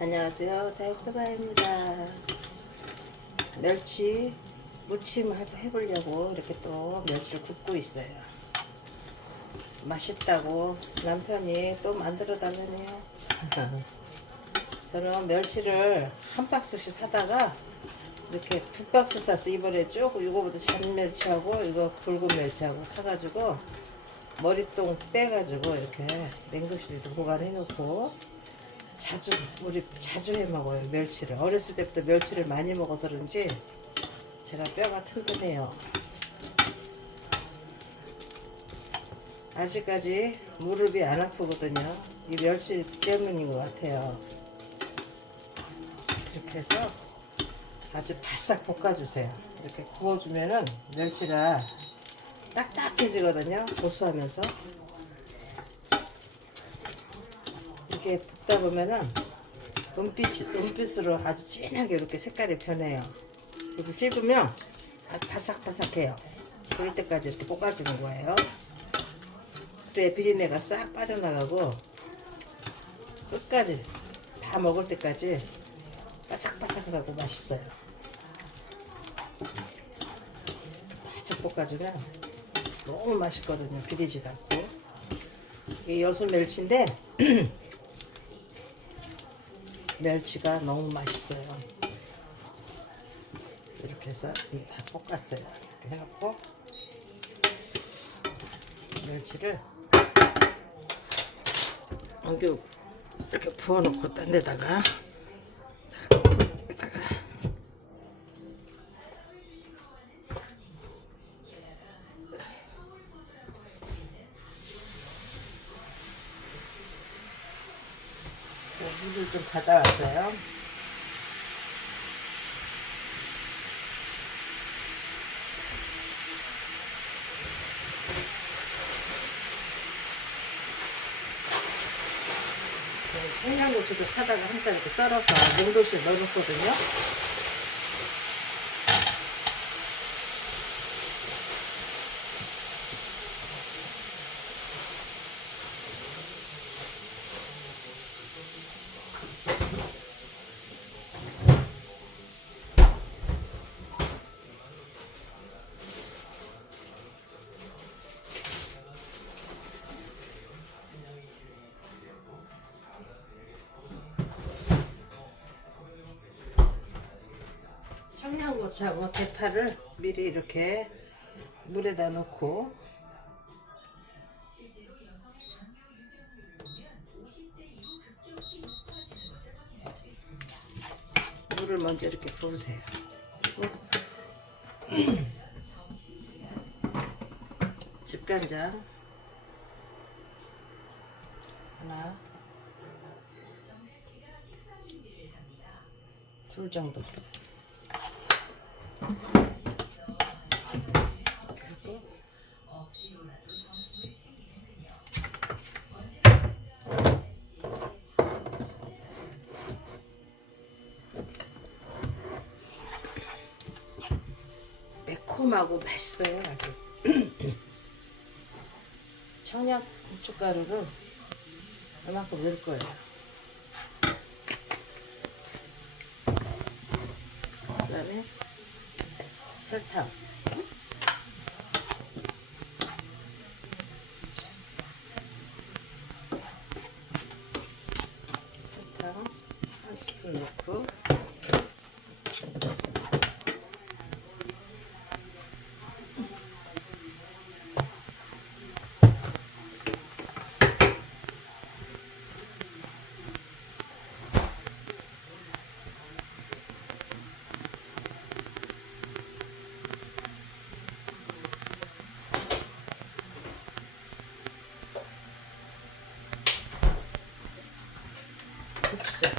안녕하세요. 다육도가입니다. 멸치 무침 해- 해보려고 이렇게 또 멸치를 굽고 있어요. 맛있다고 남편이 또 만들어 달라네요. 저는 멸치를 한 박스씩 사다가 이렇게 두 박스 샀어. 이번에 조금 이거보다 작은 멸치하고 이거 굵은 멸치하고 사가지고 머리똥 빼가지고 이렇게 냉동실에 보관해 놓고 자주 우리 자주 해 먹어요 멸치를. 어렸을 때부터 멸치를 많이 먹어서 그런지 제가 뼈가 튼튼해요. 아직까지 무릎이 안 아프거든요. 이 멸치 때문인 것 같아요. 이렇게 해서 아주 바싹 볶아주세요. 이렇게 구워주면은 멸치가 딱딱해지거든요. 고소하면서 이렇게 볶다 보면은 은빛이, 은빛으로 아주 진하게 이렇게 색깔이 변해요. 이렇게 씹으면 바삭바삭해요. 그럴 때까지 이렇게 볶아주는 거예요. 그때 비린내가 싹 빠져나가고 끝까지 다 먹을 때까지 바삭바삭하고 맛있어요. 바짝 볶아주면 너무 맛있거든요. 비리지도 않고. 이게 여수 멸치인데 멸치가 너무 맛있어요. 이렇게 해서 이다 볶았어요. 이렇게 해놓고 멸치를 이렇게 부어놓고 딴 데다가 물을 좀 받아왔어요. 네, 청양고추도 사다가 항상 이렇게 썰어서 냉동실에 넣어놓거든요. 고추하고 대파를 미리 이렇게 물에다 넣고. 물을 먼저 이렇게 부으세요. 집간장. 하나. 둘 정도 매콤하고 맛있어요 아주. 청양 고춧가루를 이만큼 넣을 거예요. 그다음에 설탕. 설탕 한 스푼 넣고 고추장.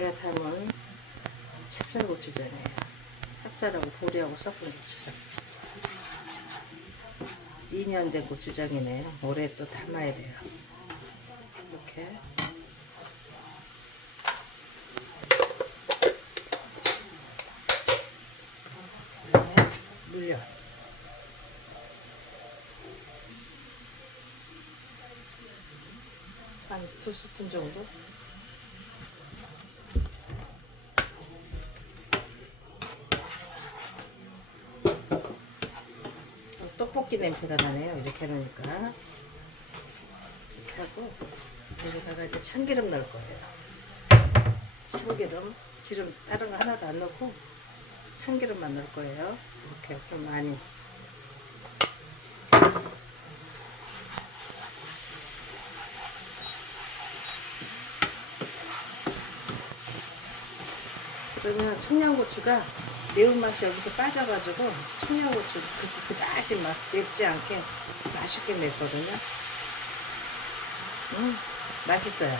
제가 담은 찹쌀 고추장이에요. 찹쌀하고 보리하고 섞은 고추장. 2년 된 고추장이네요. 올해 또 담아야 돼요. 이렇게. 물엿. 한두 스푼 정도 떡볶이 냄새가 나네요. 이렇게 해놓으니까. 하고 여기다가 이제 참기름 넣을 거예요. 참기름, 기름 다른 거 하나도 안 넣고 참기름만 넣을 거예요. 이렇게 좀 많이. 그러면 청양고추가 매운맛이 여기서 빠져가지고 청양고추 그, 그다지 막 맵지 않게 맛있게 맵거든요. 음, 맛있어요.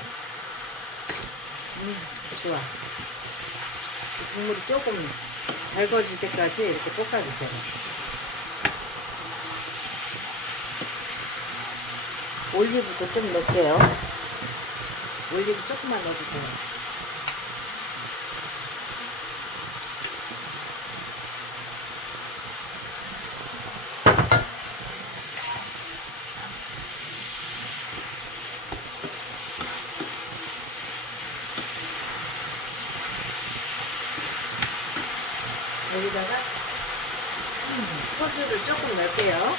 음, 좋아. 이 국물이 조금 달궈질 때까지 이렇게 볶아주세요. 올리브도 좀 넣을게요. 올리브 조금만 넣어주세요. 여기다가 음, 소주를 조금 넣을게요.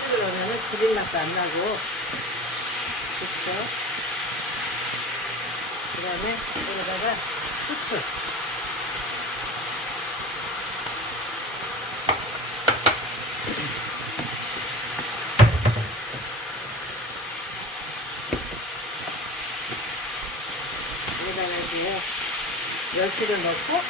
소주를 넣으면 비린 맛도 안 나고 좋죠. 그 다음에 여기다가 후추. 이제 멸치를 넣고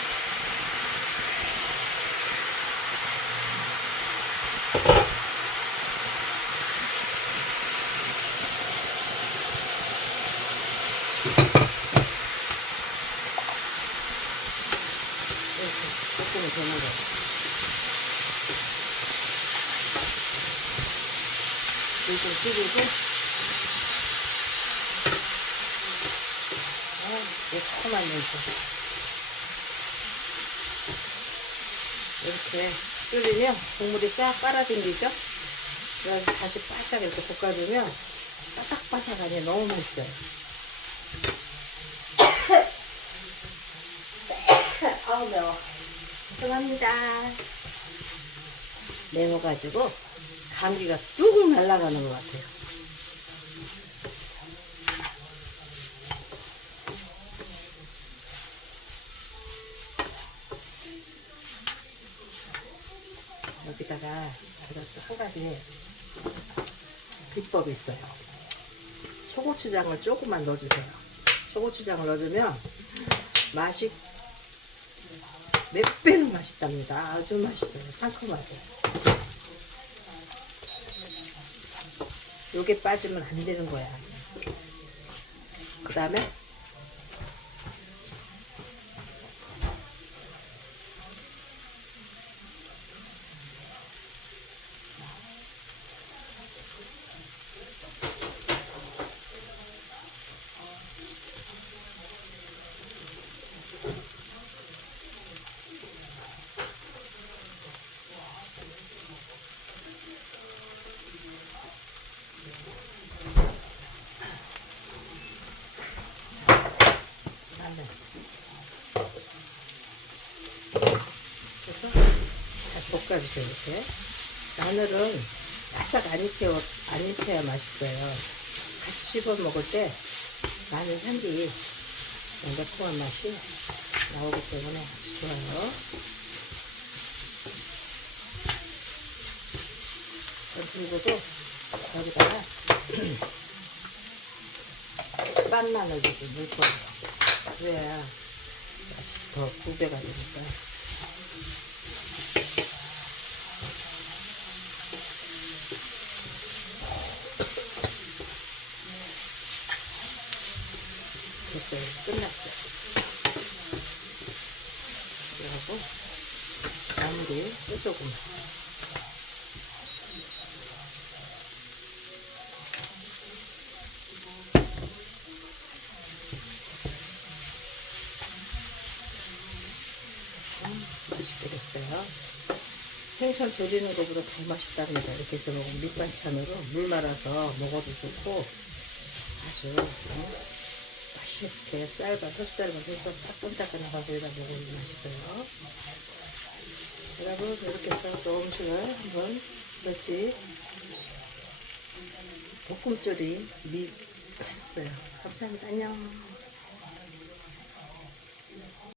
이렇게 볶으면 되는 거예요. 불좀 찌르고 매콤한 냄새. 이렇게 끓이면 국물이 싹 빨아들이죠? 그래서 다시 바싹 이렇게 볶아주면 바삭바삭하니 너무 맛있어요. 아우 매워. 죄송합니다. 매워가지고 감기가 뚝 날아가는 것 같아요. 여기다가 제가 또한 가지 비법이 있어요. 소고추장을 조금만 넣어주세요. 소고추장을 넣어주면 맛이 몇 배는 맛있답니다. 아주 맛있어요. 상큼하게. 요게 빠지면 안 되는 거야. 그 다음에 마늘. 그래서 잘 볶아주세요, 이렇게. 마늘은 바싹 안 익혀, 안 익혀야 맛있어요. 같이 씹어 먹을 때 마늘 향기, 매콤한 맛이 나오기 때문에 아주 좋아요. 그리고도 여기다가 빤 마늘도 좀 넣을 거예요. 그래야 맛이 더 구배가 되니까. 됐어요. 끝났어요. 그리고 마무리 깨소금. 음, 맛있게 됐어요. 생선 조리는 것보다 더 맛있답니다. 이렇게 해서 먹으면 밑반찬으로 물 말아서 먹어도 좋고 아주 어, 맛있게 쌀밥, 흑쌀밥 해서 따끈따끈한 밥에다 먹으면 맛있어요. 여러분 이렇게 해서 또 음식을 한번 그렇지 볶음조리 미 했어요. 감사합니다. 안녕.